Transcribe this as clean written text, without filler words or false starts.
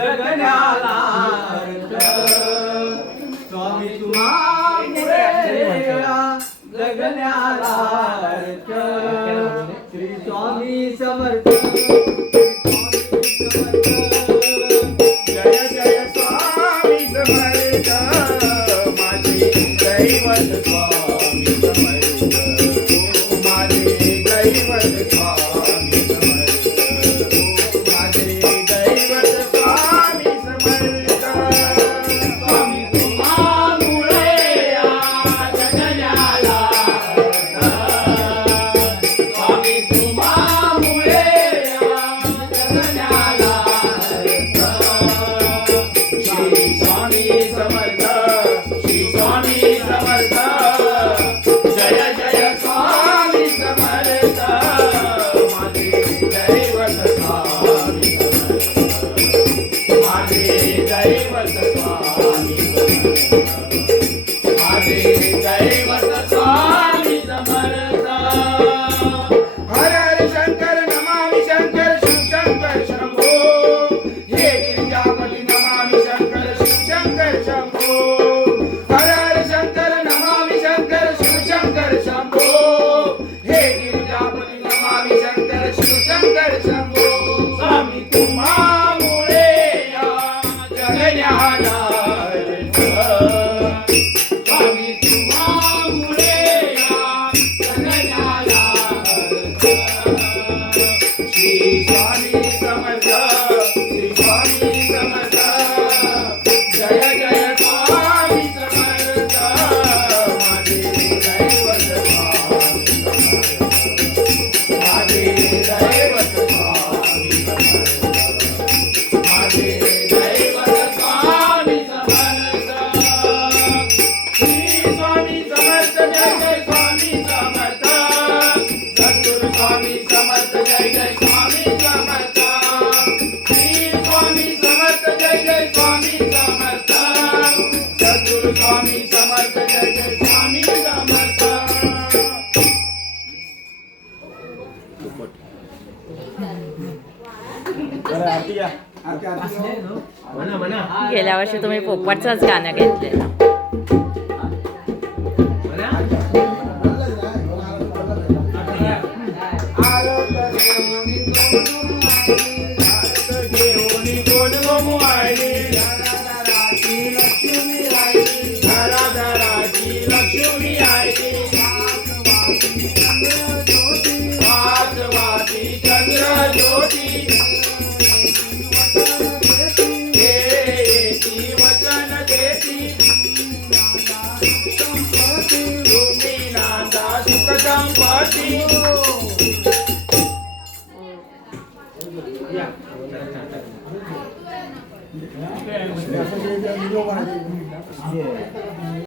जगण्याला स्वामी तुम्हामुळे जगण्याला श्री स्वामी समर्थ जय जय स्वामी समर्थ माझे दैवत स्वामी समर्थ माझे दैवत स्वामी समर्थ माझे दैवत स्वामी समर्थ स्वामी तुम्हामुळे जगण्याला स्वामी तुम्हामुळे जगण्याला श्री स्वामी समर्थ श्री स्वामी समर्थ जय जय स्वामी समर्थ माझे दैवत स्वामी समर्थ माझे दैवत स्वामी समर्थ माझे दैवत स्वामी समर्थ हर हर शंकर नमामि शंकर शिव शंकर शंभो हे गिरिजापति नमामि शंकर शिव शंकर शंभो हर हर शंकर नमामि शंकर शिव शंकर शंभो हे गिरिजापति नमामि शंकर शिव शंकर शंभो स्वामी तुम्हामुळे जगण्याला स्वामी तुम्हामुळे जगण्याला श्री स्वामी समर्थ श्री स्वामी समर्थ जय जय स्वामी समर्थ माझे दैवत स्वामी समर्थ माझे दैवत स्वामी समर्थ माझे दैवत स्वामी समर्थ श्री स्वामी समर्थ जय जय स्वामी समर्थ सद्गुरु स्वामी समर्थ जय जय स्वामी समर्थ श्री स्वामी समर्थ जय जय स्वामी समर्थ सद्गुरु स्वामी समर्थ जय जय स्वामी समर्थ गेल्या वर्षी तुम्ही पोपटचंच गाणं घेतलेलं. संपत्ती